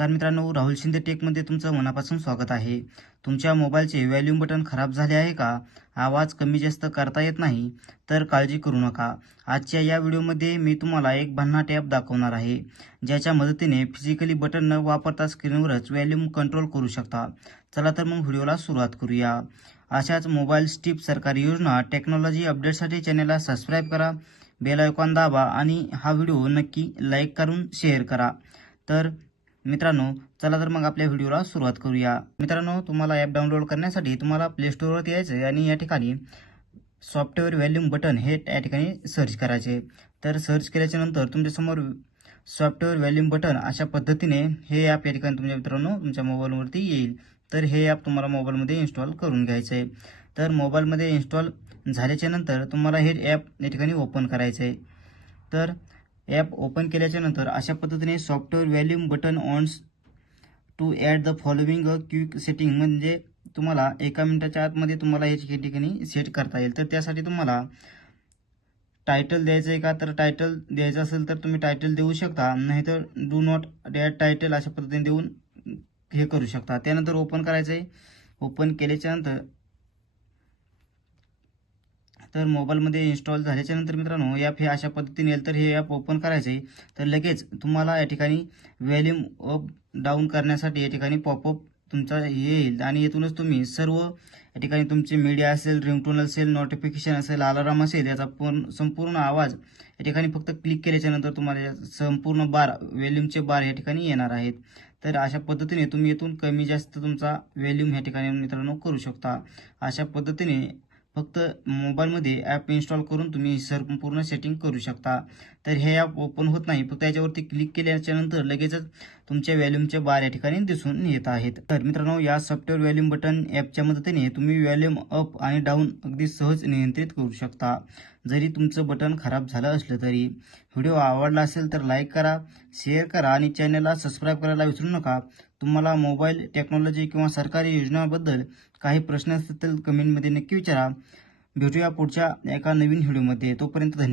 नमस्कार मित्रांनो, राहुल शिंदे टेकमध्ये तुमचं मनापासून स्वागत आहे। तुमच्या मोबाईलचे व्हॉल्यूम बटन खराब झाले आहे का? आवाज कमी जास्त करता येत नाही? तर काळजी करू नका। आजच्या या व्हिडिओमध्ये मी तुम्हाला एक भन्नाट ॲप दाखवणार आहे, ज्याच्या मदतीने फिजिकली बटन न वापरता स्क्रीनवरच व्हॉल्यूम कंट्रोल करू शकता। चला तर मग व्हिडिओला सुरुवात करूया। अशाच मोबाईल टिप्स, सरकारी योजना, टेक्नॉलॉजी अपडेटसाठी चॅनलला सबस्क्राईब करा, बेल आयकॉन दाबा आणि हा व्हिडिओ नक्की लाईक करून शेअर करा। तर मित्रांनो, चला तर मग आपल्या व्हिडिओला सुरुवात करूया। मित्रांनो, तुम्हाला ॲप डाउनलोड करण्यासाठी तुम्हाला प्ले स्टोअरवरती यायचं आहे आणि या ठिकाणी सॉफ्टवेअर व्हॉल्यूम बटन हे या ठिकाणी सर्च करायचे। तर सर्च केल्याच्या नंतर तुमच्यासमोर सॉफ्टवेअर व्हॉल्यूम बटन अशा पद्धतीने हे ॲप या ठिकाणी तुमच्या मोबाईलवरती येईल। तर हे ॲप तुम्हाला मोबाईलमध्ये इन्स्टॉल करून घ्यायचं आहे। तर मोबाईलमध्ये इन्स्टॉल झाल्याच्या नंतर तुम्हाला हे ॲप या ठिकाणी ओपन करायचं आहे। तर ॲप ओपन केल्याच्या नंतर अशा पद्धतीने software volume button once to add the following a quick setting, म्हणजे तुम्हाला 1 मिनिटाच्या आतमध्ये तुम्हाला या ठिकाणी सेट करता येईल। तर त्यासाठी तुम्हाला टायटल द्यायचं आहे का? तर टायटल द्यायचं असेल तर तुम्ही टायटल देऊ शकता, नाहीतर डू नॉट ॲड टायटल अशा पद्धतीने देऊन हे करू शकता। त्यानंतर ओपन करायचं आहे। ओपन केल्याच्या नंतर तर मोबाईलमध्ये इन्स्टॉल झाल्याच्या नंतर मित्रांनो ॲप हे अशा पद्धतीने येईल। तर हे ॲप ओपन करायचं आहे। तर लगेच तुम्हाला या ठिकाणी व्हॉल्यूम अप डाऊन करण्यासाठी या ठिकाणी पॉपअप तुमचा येईल आणि येथूनच तुम्ही सर्व या ठिकाणी तुमचे मीडिया असेल, रिंगटोन असेल, नोटिफिकेशन असेल, अलाराम असेल, याचा संपूर्ण आवाज या ठिकाणी फक्त क्लिक केल्याच्या नंतर तुम्हाला संपूर्ण बार व्हॉल्यूमचे बार या ठिकाणी येणार आहेत। तर अशा पद्धतीने तुम्ही येथून कमी जास्त तुमचा व्हॉल्यूम या ठिकाणी मित्रांनो करू शकता। अशा पद्धतीने फक्त मोबाईलमध्ये ॲप इन्स्टॉल करून तुम्ही संपूर्ण सेटिंग करू शकता। तर हे ॲप ओपन होत नाही, फक्त याच्यावरती क्लिक केल्याच्या नंतर लगेचच तुमच्या व्हॉल्यूमचे बार या ठिकाणी दिसून येत आहेत। तर मित्रांनो, या सॉफ्टवेअर व्हॉल्यूम बटन ॲपच्या मदतीने तुम्ही व्हॉल्यूम अप आणि डाऊन अगदी सहज नियंत्रित करू शकता, जरी तुमचं बटन खराब झालं असलं तरी। व्हिडिओ आवडला असेल तर लाईक करा, शेअर करा आणि चॅनलला सबस्क्राईब करायला विसरू नका। तुम्हाला मोबाईल टेक्नॉलॉजी किंवा सरकारी योजनांबद्दल काही प्रश्न असतील तर कमेंटमध्ये नक्की विचारा। भेटूया पुढच्या एका नवीन व्हिडिओमध्ये। तोपर्यंत धन्यवाद।